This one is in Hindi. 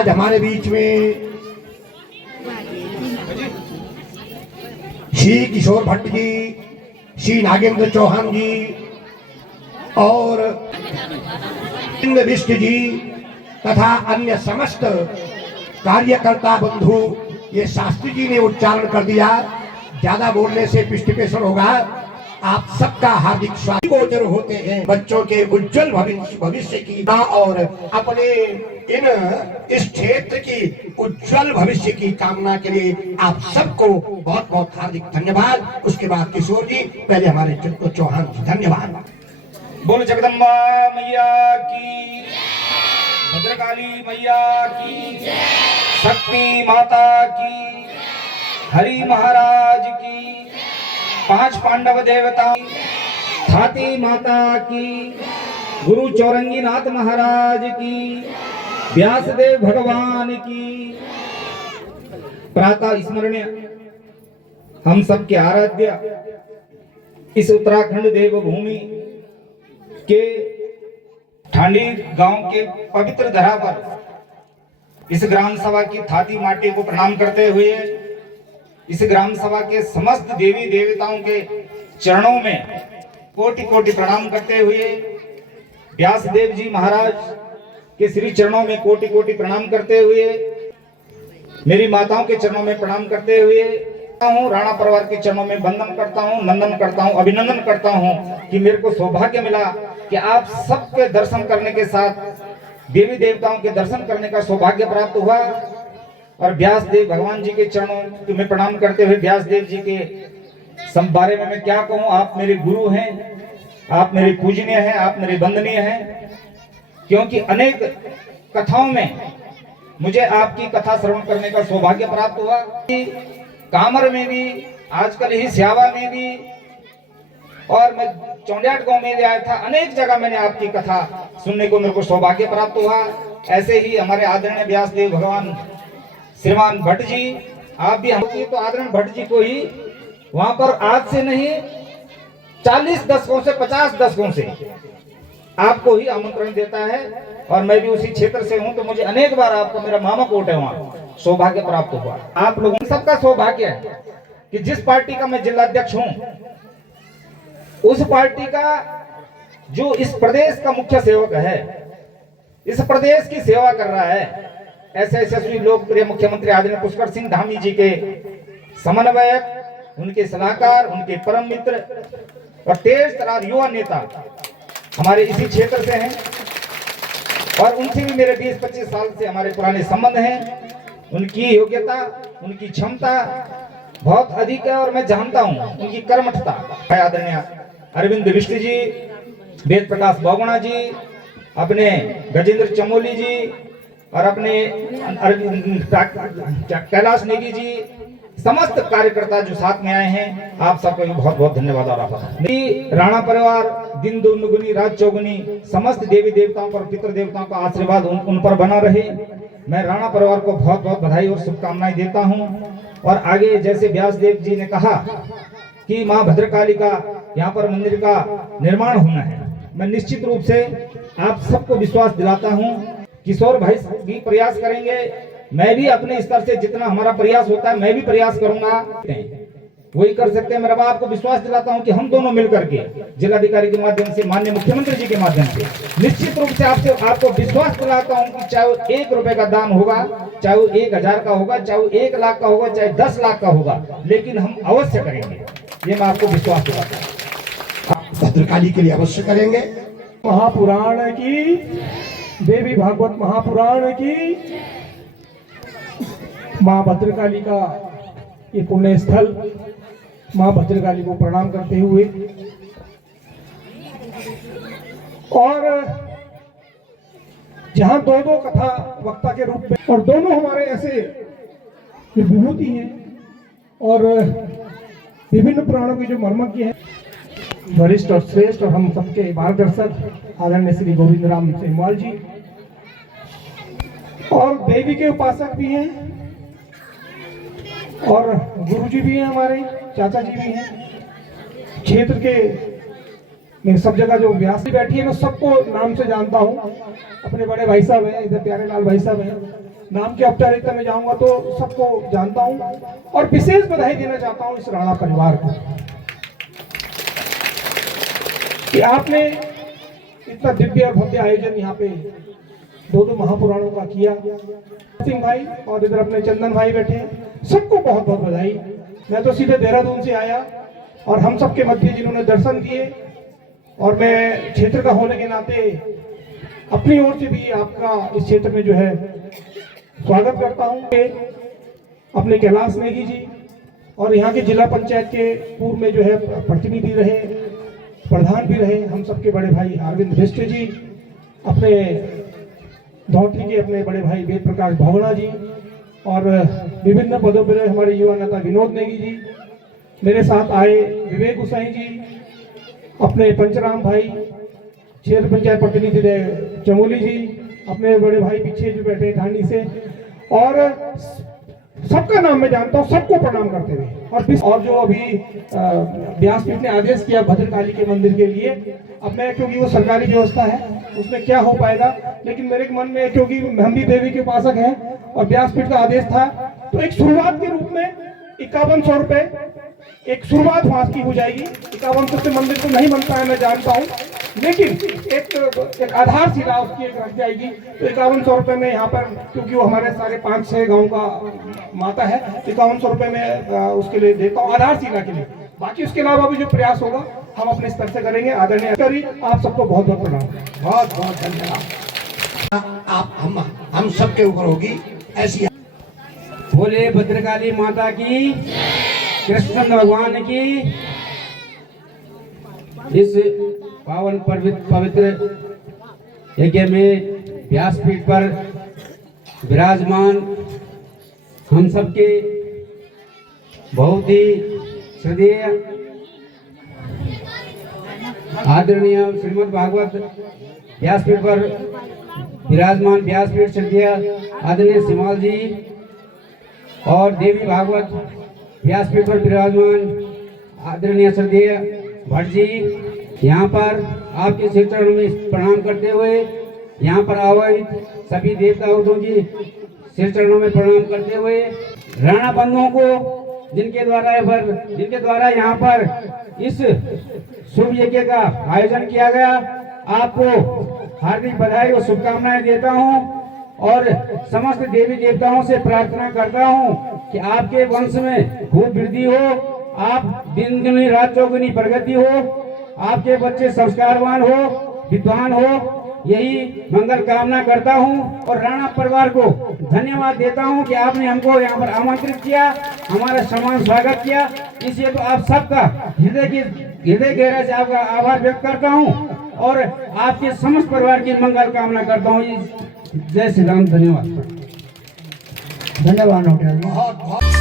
आज हमारे बीच में श्री किशोर भट्ट जी, श्री नागेंद्र चौहान जी और इंद्र विष्ट जी तथा अन्य समस्त कार्यकर्ता बंधु, ये शास्त्री जी ने उच्चारण कर दिया, ज्यादा बोलने से पिष्टिपेशन होगा। आप सबका हार्दिक स्वागत। गोचर होते हैं बच्चों के उज्जवल भविष्य की और अपने इस क्षेत्र की उज्जवल भविष्य की कामना के लिए आप सबको बहुत बहुत हार्दिक धन्यवाद। उसके बाद किशोर जी, पहले हमारे चौहान जी, धन्यवाद। बोलो जगदम्बा मैया की, भद्रकाली मैया की, शक्ति माता की, हरि महाराज की, 5 पांडव देवता, छाती माता की, गुरु चौरंगी नाथ महाराज की, व्यासदेव भगवान की, प्रातः स्मरणीय हम सबके आराध्य इस उत्तराखंड देवभूमि के ठांडी गांव के पवित्र धरा पर इस ग्राम सभा की थाती माटी को प्रणाम करते हुए इस ग्राम सभा के समस्त देवी देवताओं के चरणों में कोटि कोटि प्रणाम करते हुए व्यासदेव जी महाराज के श्री चरणों में कोटि कोटि प्रणाम करते हुए मेरी माताओं के चरणों में प्रणाम करते हुए राणा परिवार के चरणों में वंदन करता हूँ, नंदन करता हूँ, अभिनंदन करता हूँ कि मेरे को सौभाग्य मिला कि आप सबके दर्शन करने के साथ देवी देवताओं के दर्शन करने का सौभाग्य प्राप्त हुआ। और व्यासदेव भगवान जी के चरणों में प्रणाम करते हुए व्यासदेव जी के बारे में मैं क्या कहूँ, आप मेरे गुरु हैं, आप मेरे पूजनीय हैं, आप मेरे वंदनीय हैं, क्योंकि अनेक कथाओं में मुझे आपकी कथा श्रवण करने का सौभाग्य प्राप्त हुआ। कामर में भी, आजकल ही स्यावा में भी, और मैं चौंडियाट गांव में आया था, अनेक जगह मैंने आपकी कथा सुनने को मेरे को सौभाग्य प्राप्त हुआ। ऐसे ही हमारे आदरणीय व्यासदेव भगवान श्रीमान भट्ट जी, आप भी हमकी तो आदरणीय भट्ट जी को ही वहां पर आज से नहीं 40 दशकों से 50 दशकों से आपको ही आमंत्रण देता है। और मैं भी उसी क्षेत्र से हूं, तो मुझे अनेक बार आपको, मेरा मामा कोट है वहां, सौभाग्य प्राप्त हुआ। आप लोगों सबका सौभाग्य है कि जिस पार्टी का मैं जिलाध्यक्ष हूं, उस पार्टी का जो इस प्रदेश का मुख्य सेवक है, इस प्रदेश की सेवा कर रहा है, ऐसे यशस्वी लोकप्रिय मुख्यमंत्री आदरणीय पुष्कर सिंह धामी जी के समन्वयक, उनके सलाहकार, उनके परम मित्र और तेज तरार युवा नेता हमारे इसी क्षेत्र से हैं और उनसे भी मेरे 20-25 साल से हमारे पुराने संबंध हैं। उनकी योग्यता, उनकी क्षमता बहुत अधिक है और मैं जानता हूं उनकी कर्मठता। आदरणीय अरविंद विष्ट जी, वेद प्रकाश बोगुणा जी, अपने गजेंद्र चमोली जी और अपने कैलाश नेगी जी, समस्त कार्यकर्ता जो साथ में आए हैं, आप सबको बहुत बहुत धन्यवाद। और राणा परिवार दिन दुगुनी रात चौगुनी, समस्त देवी देवताओं पर, पितृ देवताओं का आशीर्वाद उन पर बना रहे। मैं राणा परिवार को बहुत बहुत बधाई और शुभकामनाएं देता हूं। और आगे जैसे व्यासदेव जी ने कहा कि मां भद्रकाली का यहाँ पर मंदिर का निर्माण होना है, मैं निश्चित रूप से आप सबको विश्वास दिलाता हूँ। किशोर भाई भी प्रयास करेंगे, मैं भी अपने स्तर से जितना हमारा प्रयास होता है मैं भी प्रयास करूंगा, वही कर सकते हैं। मेरा आपको विश्वास दिलाता हूं कि हम दोनों मिलकर के जिलाधिकारी के माध्यम से, माननीय मुख्यमंत्री जी के माध्यम से, निश्चित रूप से आपको विश्वास दिलाता हूं कि चाहे वो 1 रुपए का दान होगा, चाहे वो 1000 का होगा, चाहे वो 1 लाख का होगा, चाहे 10 लाख का होगा, लेकिन हम अवश्य करेंगे, ये मैं आपको विश्वास दिलाता हूँ। भद्रकाली के लिए अवश्य करेंगे। महापुराण की, देवी भागवत महापुराण की, माँ भद्रकाली का ये पुण्य स्थल, माँ भद्रकाली को प्रणाम करते हुए और जहां दो कथा वक्ता के रूप में, और दोनों हमारे ऐसे विभूति हैं और विभिन्न पुराणों के जो मर्मज्ञ हैं, वरिष्ठ और श्रेष्ठ, और हम सबके मार्गदर्शक आदरणीय श्री गोविंद राम सेमवाल जी, और देवी के उपासक भी हैं और गुरुजी भी हैं, हमारे चाचा जी भी हैं। क्षेत्र के मैं सब जगह जो व्यास बैठी है, मैं सबको नाम से जानता हूँ। अपने बड़े भाई साहब हैं, इधर प्यारे लाल भाई साहब हैं, नाम की औपचारिकता में जाऊंगा तो सबको जानता हूं और विशेष बधाई देना चाहता हूं इस राणा परिवार को कि आपने इतना दिव्य और भव्य आयोजन यहाँ पे दो महापुराणों का किया। सिंह भाई और इधर अपने चंदन भाई बैठे हैं, सबको बहुत बहुत बधाई। मैं तो सीधे देहरादून से आया और हम सबके मध्य जिन्होंने दर्शन किए, और मैं क्षेत्र का होने के नाते अपनी ओर से भी आपका इस क्षेत्र में जो है स्वागत करता हूं। अपने कैलाश नेगी जी और यहाँ के जिला पंचायत के पूर्व में जो है प्रतिनिधि रहे, प्रधान भी रहे, हम सबके बड़े भाई अरविंद बिष्ट जी, अपने धौती के अपने बड़े भाई वेद प्रकाश भवना जी, और विभिन्न पदों पर हमारे युवा नेता विनोद नेगी जी, मेरे साथ आए विवेक गुसाई जी, अपने पंचराम भाई क्षेत्र पंचायत प्रतिनिधि रहे चमोली जी, अपने बड़े भाई पीछे जो बैठे ठाणी से, और सबका नाम मैं जानता हूँ, सबको प्रणाम करते हुए। और जो अभी व्यासपीठ ने आदेश किया भद्रकाली के मंदिर के लिए, अब मैं क्योंकि वो सरकारी व्यवस्था है उसमें क्या हो पाएगा, लेकिन मेरे मन में क्योंकि हम भी देवी के उपासक हैं और व्यासपीठ का आदेश था, तो एक शुरुआत के रूप में 5100 रुपए एक शुरुआत वहां की हो जाएगी। 5100 से मंदिर तो नहीं बनता है मैं जानता हूँ, लेकिन एक आधारशिला उसकी एक रख जाएगी। तो 5100 रुपए में यहाँ पर, क्योंकि वो हमारे सारे 5-6 गांव का माता है, 5100 रुपए में उसके लिए देता हूँ आधारशिला के लिए। बाकी उसके अलावा भी जो प्रयास होगा हम अपने स्तर से करेंगे। आदरणीय करी, आप सबको बहुत बहुत प्रणाम। बहुत बहुत धन्यवाद। आप हम सबके ऊपर होगी ऐसी। बोले भद्रकाली माता की, कृष्ण भगवान की। इस पावन पवित्र यज्ञ में व्यासपीठ पर विराजमान हम सबके बहुत ही श्रद्धेय आदरणीय श्रीमद् भागवत व्यासपीठ पर विराजमान व्यासपीठ श्रद्धेय आदरणीय सिमाल जी और देवी भागवत व्यासपीठ पर विराजमान आदरणीय श्रद्धेय भट्ट जी, यहाँ पर आपके श्री चरणों में प्रणाम करते हुए यहाँ पर आवाहित सभी देवताओं की श्री चरणों में प्रणाम करते हुए राणा बंधुओं को जिनके द्वारा यहाँ पर इस शुभ यज्ञ का आयोजन किया गया, आपको हार्दिक बधाई और शुभकामनाएं देता हूँ और समस्त देवी देवताओं से प्रार्थना करता हूँ कि आपके वंश में खूब वृद्धि हो, आप दिन दुनी रात चौगुनी प्रगति हो, आपके बच्चे संस्कारवान हो, विद्वान हो, यही मंगल कामना करता हूं। और राणा परिवार को धन्यवाद देता हूं कि आपने हमको यहाँ पर आमंत्रित किया, हमारा सम्मान स्वागत किया। इसलिए तो आप सबका हृदय गहरा से आपका आभार व्यक्त करता हूं और आपके समस्त परिवार की मंगल कामना करता हूं। जय श्री राम। धन्यवाद। धन्यवाद। बहुत बहुत